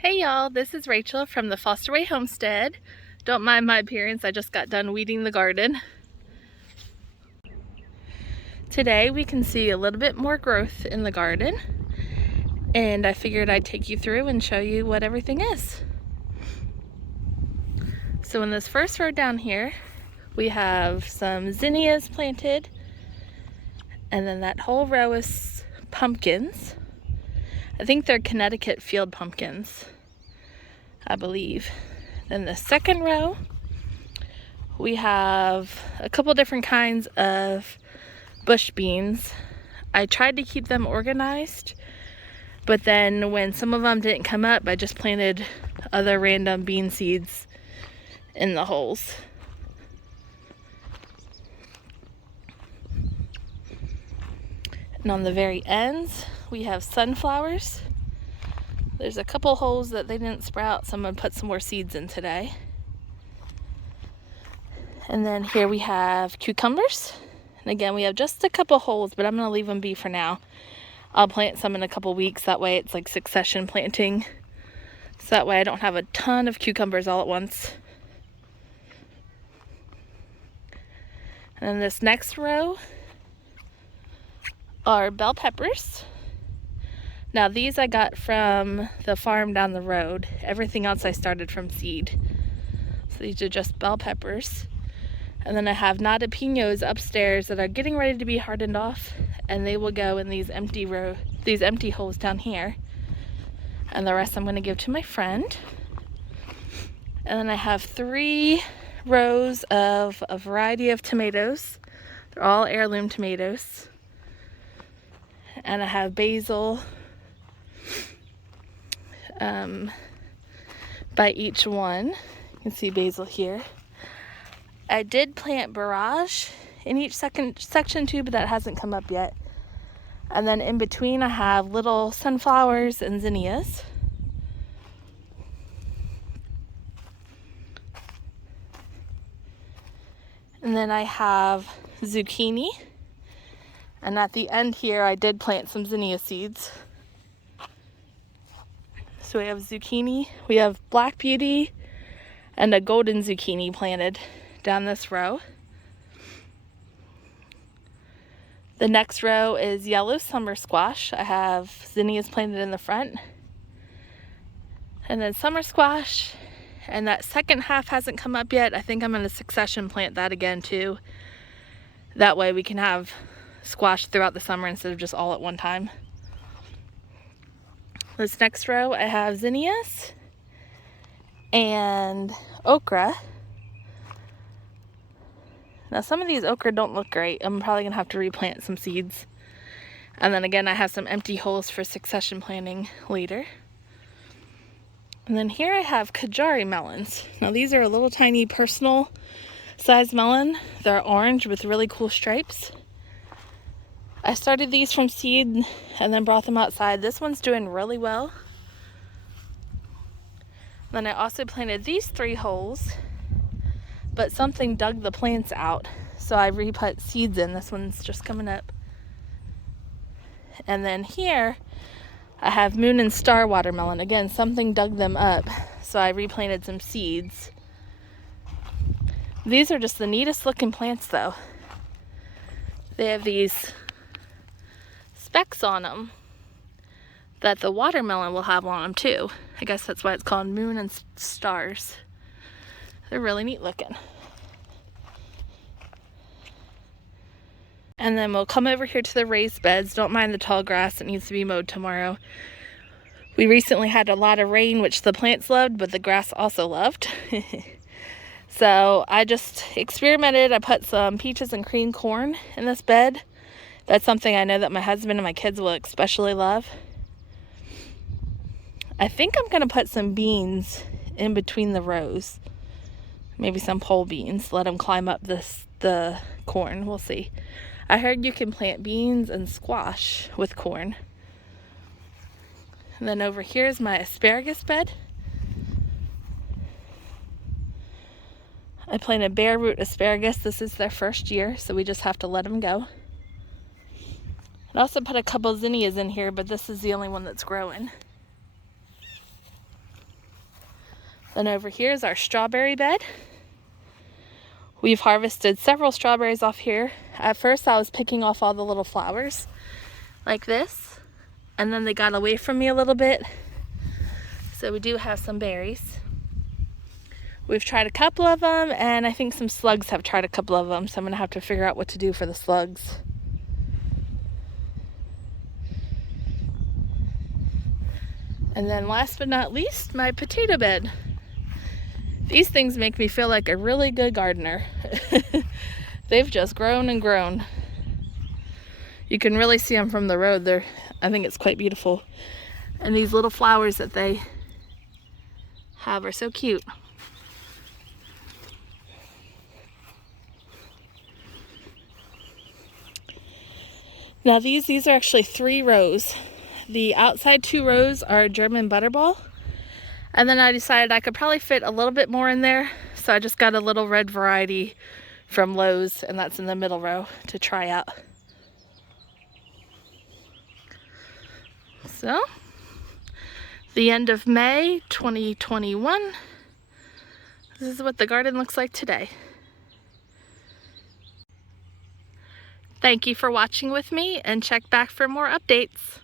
Hey y'all, this is Rachel from the Fosterway Homestead. Don't mind my appearance, I just got done weeding the garden. Today we can see a little bit more growth in the garden, and I figured I'd take you through and show you what everything is. So in this first row down here, we have some zinnias planted, and then that whole row is pumpkins. I think they're Connecticut field pumpkins, I believe. Then the second row, we have a couple different kinds of bush beans. I tried to keep them organized, but then when some of them didn't come up, I just planted other random bean seeds in the holes. And on the very ends, we have sunflowers. There's a couple holes that they didn't sprout. Someone put some more seeds in today. And then here we have cucumbers. And again, we have just a couple holes, but I'm going to leave them be for now. I'll plant some in a couple weeks. That way it's like succession planting. So that way I don't have a ton of cucumbers all at once. And then this next row are bell peppers. Now these I got from the farm down the road. Everything else I started from seed. So these are just bell peppers. And then I have nata pinos upstairs that are getting ready to be hardened off, and they will go in these empty holes down here. And the rest I'm going to give to my friend. And then I have 3 rows of a variety of tomatoes. They're all heirloom tomatoes. And I have basil by each one. You can see basil here. I did plant borage in each section too, but that hasn't come up yet. And then in between I have little sunflowers and zinnias. And then I have zucchini. And at the end here I did plant some zinnia seeds. So we have zucchini, we have black beauty, and a golden zucchini planted down this row. The next row is yellow summer squash. I have zinnias planted in the front. And then summer squash, and that second half hasn't come up yet. I think I'm going to succession plant that again too. That way we can have squash throughout the summer instead of just all at one time. This next row I have zinnias and okra. Now some of these okra don't look great. I'm probably going to have to replant some seeds. And then again I have some empty holes for succession planting later. And then here I have Kajari melons. Now these are a little tiny personal size melon. They're orange with really cool stripes. I started these from seed and then brought them outside. This one's doing really well. Then I also planted these 3 holes, but something dug the plants out, so I re-put seeds in. This one's just coming up. And then here I have moon and star watermelon. Again, something dug them up, so I replanted some seeds. These are just the neatest looking plants though. They have these specks on them that the watermelon will have on them too. I guess that's why it's called moon and stars. They're really neat looking. And then we'll come over here to the raised beds. Don't mind the tall grass, it needs to be mowed tomorrow. We recently had a lot of rain, which the plants loved, but the grass also loved. So I just experimented. I put some peaches and cream corn in this bed. That's something I know that my husband and my kids will especially love. I think I'm going to put some beans in between the rows. Maybe some pole beans. Let them climb up the corn. We'll see. I heard you can plant beans and squash with corn. And then over here is my asparagus bed. I planted bare root asparagus. This is their first year, so we just have to let them go. I also put a couple zinnias in here, but this is the only one that's growing. Then over here is our strawberry bed. We've harvested several strawberries off here. At first I was picking off all the little flowers like this, and then they got away from me a little bit. So we do have some berries. We've tried a couple of them, and I think some slugs have tried a couple of them, so I'm gonna have to figure out what to do for the slugs. And then last but not least, my potato bed. These things make me feel like a really good gardener. They've just grown and grown. You can really see them from the road. I think it's quite beautiful. And these little flowers that they have are so cute. Now these are actually 3 rows. The outside 2 rows are German butterball. And then I decided I could probably fit a little bit more in there. So I just got a little red variety from Lowe's, and that's in the middle row to try out. So, the end of May 2021. This is what the garden looks like today. Thank you for watching with me, and check back for more updates.